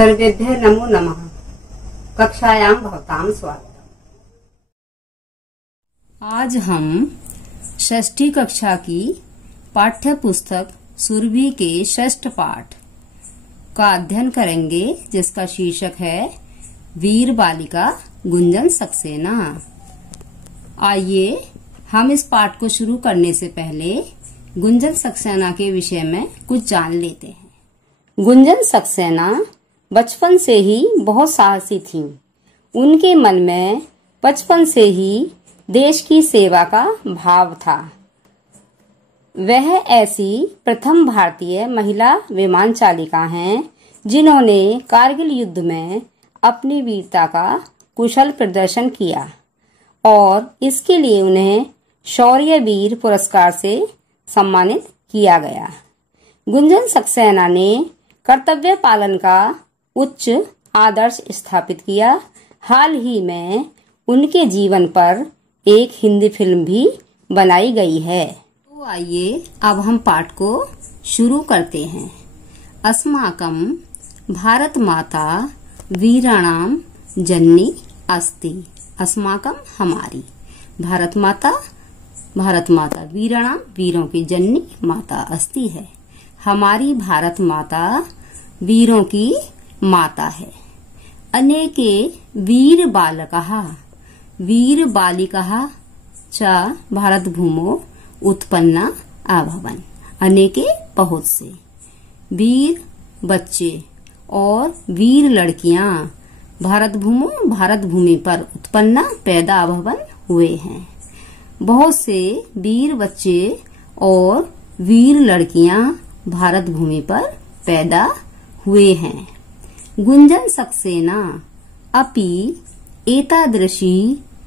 सर्वेभ्यः नमो नमः। कक्षायां भवतां स्वागतम्। आज हम 6ठी कक्षा की पाठ्य पुस्तक सुरभि के 6ठ पाठ का अध्ययन करेंगे, जिसका शीर्षक है वीर बालिका गुंजन सक्सेना। आइए हम इस पाठ को शुरू करने से पहले गुंजन सक्सेना के विषय में कुछ जान लेते हैं। गुंजन सक्सेना बचपन से ही बहुत साहसी थीं। उनके मन में बचपन से ही देश की सेवा का भाव था। वह ऐसी प्रथम भारतीय महिला विमान चालिका हैं जिन्होंने कारगिल युद्ध में अपनी वीरता का कुशल प्रदर्शन किया और इसके लिए उन्हें शौर्य वीर पुरस्कार से सम्मानित किया गया। गुंजन सक्सेना ने कर्तव्य पालन का उच्च आदर्श स्थापित किया। हाल ही में उनके जीवन पर एक हिंदी फिल्म भी बनाई गई है। तो आइए अब हम पाठ को शुरू करते हैं। अस्माकं भारत माता वीराणाम जननी अस्ति। अस्माकं हमारी, भारत माता वीराणाम वीरों की जननी माता अस्ति है। हमारी भारत माता वीरों की माता है। अनेके वीर बालकः वीर बालिकाः च भारत भूमौ उत्पन्ना अभवन्। अनेके बहुत से वीर बच्चे और वीर लड़कियां भारत भूमि पर उत्पन्ना पैदा अभवन हुए हैं। बहुत से वीर बच्चे और वीर लड़कियां भारत भूमि पर पैदा हुए हैं। गुंजन सक्सेना अपि एतादृशी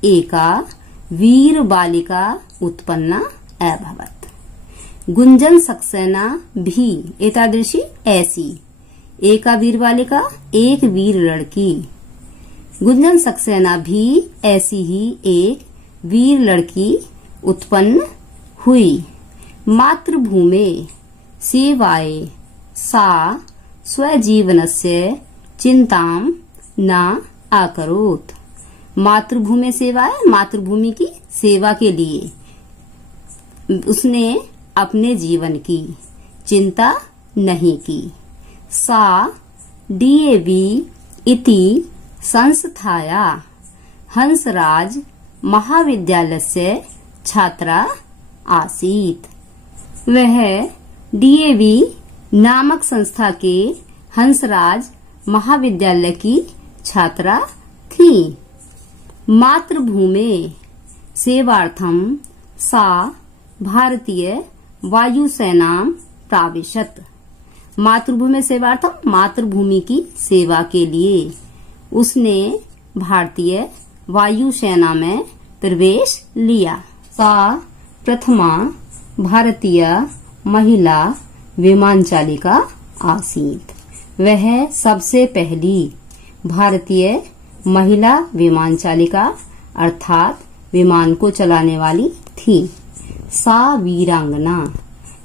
एका वीर बालिका उत्पन्ना अभवत्। गुंजन सक्सेना भी एतादृशी ऐसी एका वीर बालिका एक वीर लड़की। गुंजन सक्सेना भी ऐसी ही एक वीर लड़की उत्पन्न हुई। मातृभूमे सेवाये सा स्वजीवनस्य चिंतां न अकरोत्। मातृभूमि सेवाएं, मातृभूमि की सेवा के लिए उसने अपने जीवन की चिंता नहीं की। सा डीएवी इति संस्थाया हंसराज महाविद्यालयस्य छात्रा आसीत्। वह डीएवी नामक संस्था के हंसराज महाविद्यालय की छात्रा थी। मातृभूमे सेवार्थम सा भारतीय वायुसेनां प्राविशत्। मातृभूमि सेवार्थम मातृभूमि की सेवा के लिए उसने भारतीय वायुसेना में प्रवेश लिया। सा प्रथमा भारतीय महिला विमान चालिका आसीत्। वह सबसे पहली भारतीय महिला विमान चालिका अर्थात विमान को चलाने वाली थी। सा वीरांगना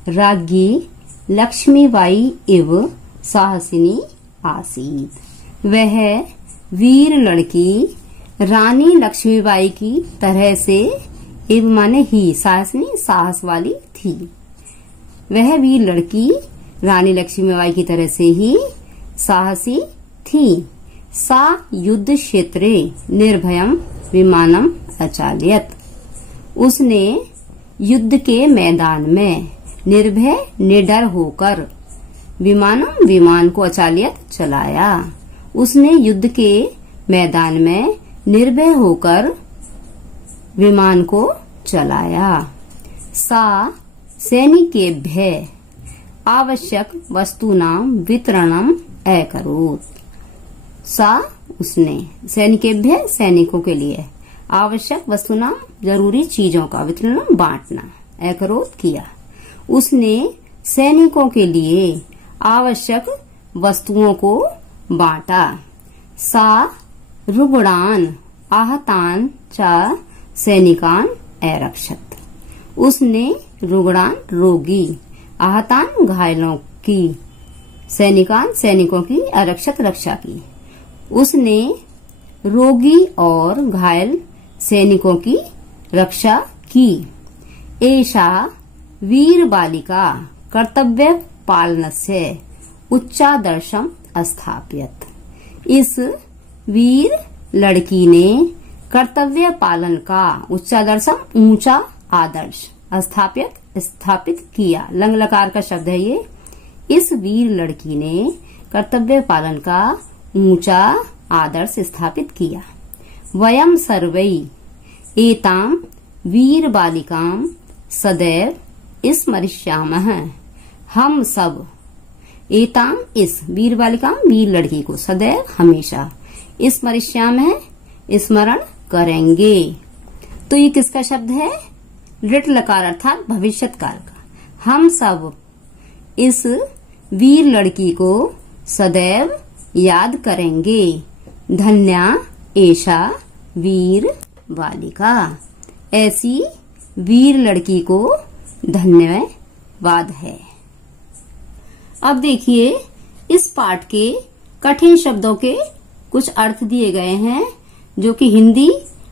राज्ञी लक्ष्मीबाई इव साहसिनी आसीत्। वह वीर लड़की रानी लक्ष्मीबाई की तरह से इव माने ही साहसिनी साहस वाली थी। वह वीर लड़की रानी लक्ष्मीबाई की तरह से ही साहसी थी। सा युद्ध क्षेत्रे निर्भयं विमानम अचालयत्। उसने युद्ध के मैदान में निर्भय निडर होकर विमान को अचालयत चलाया। उसने युद्ध के मैदान में निर्भय होकर विमान को चलाया। सा सैनिकेभ्यः आवश्यक वस्तूनां वितरणम अकरोत्। सा उसने सैनिकेभ्यः सैनिकों के लिए आवश्यक वस्तूनां जरूरी चीजों का वितरण बांटना अकरोत् किया। उसने सैनिकों के लिए आवश्यक वस्तुओं को बांटा। सा रुग्णान आहतान च सैनिकान अरक्षत। उसने रुग्णान रोगी आहतान घायलों की सैनिकान सैनिकों की आरक्षक रक्षा की। उसने रोगी और घायल सैनिकों की रक्षा की। एषा वीर बालिका कर्तव्य पालनस्य उच्चादर्शम स्थापयत। इस वीर लड़की ने कर्तव्य पालन का उच्चादर्शम ऊंचा आदर्श स्थापित किया। लंग लकार का शब्द है ये। इस वीर लड़की ने कर्तव्य पालन का ऊंचा आदर्श स्थापित किया। वयम सर्वै एताम वीर बालिकाम सदैव स्मरिष्यामः। हम सब एताम इस वीर बालिकाम वीर लड़की को सदैव हमेशा स्मरिष्यामः स्मरण करेंगे। तो ये किसका शब्द है? लिट लकार अर्थात भविष्यत काल का। हम सब इस वीर लड़की को सदैव याद करेंगे। धन्या एषा वीर बालिका। ऐसी वीर लड़की को धन्यवाद है। अब देखिए इस पाठ के कठिन शब्दों के कुछ अर्थ दिए गए हैं जो कि हिंदी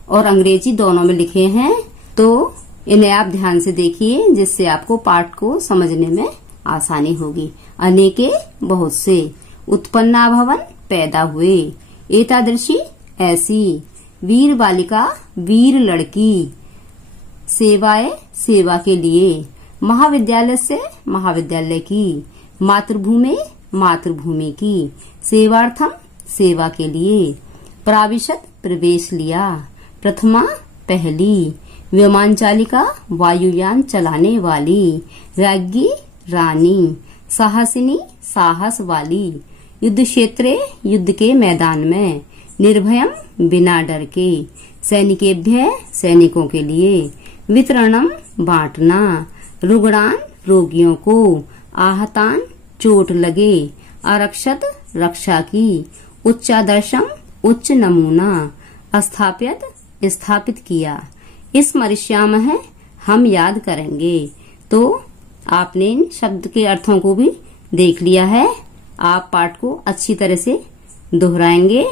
और अंग्रेजी दोनों में लिखे हैं। तो इन्हें आप ध्यान से देखिए जिससे आपको पाठ को समझने में आसानी होगी। अनेके बहुत से, उत्पन्ना भवन पैदा हुए, एतादृशी ऐसी, वीर बालिका वीर लड़की, सेवाए सेवा के लिए, महाविद्यालय से महाविद्यालय की, मातृभूमि मातृभूमि की, सेवार्थम सेवा के लिए, प्राविशत प्रवेश लिया, प्रथमा पहली, विमानचालिका वायुयान चलाने वाली, राज्ञी रानी, साहसिनी साहस वाली, युद्ध क्षेत्रे युद्ध के मैदान में, निर्भयम बिना डर के, सैनिकेभ्य सैनिकों के लिए, वितरणम बांटना, रुग्णान रोगियों को, आहतान चोट लगे, आरक्षत रक्षा की, उच्चादर्शम उच्च नमूना, स्थापित स्थापित किया, स्मरिष्यामः हम याद करेंगे। तो आपने इन शब्द के अर्थों को भी देख लिया है। आप पाठ को अच्छी तरह से दोहराएंगे।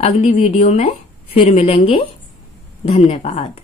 अगली वीडियो में फिर मिलेंगे। धन्यवाद।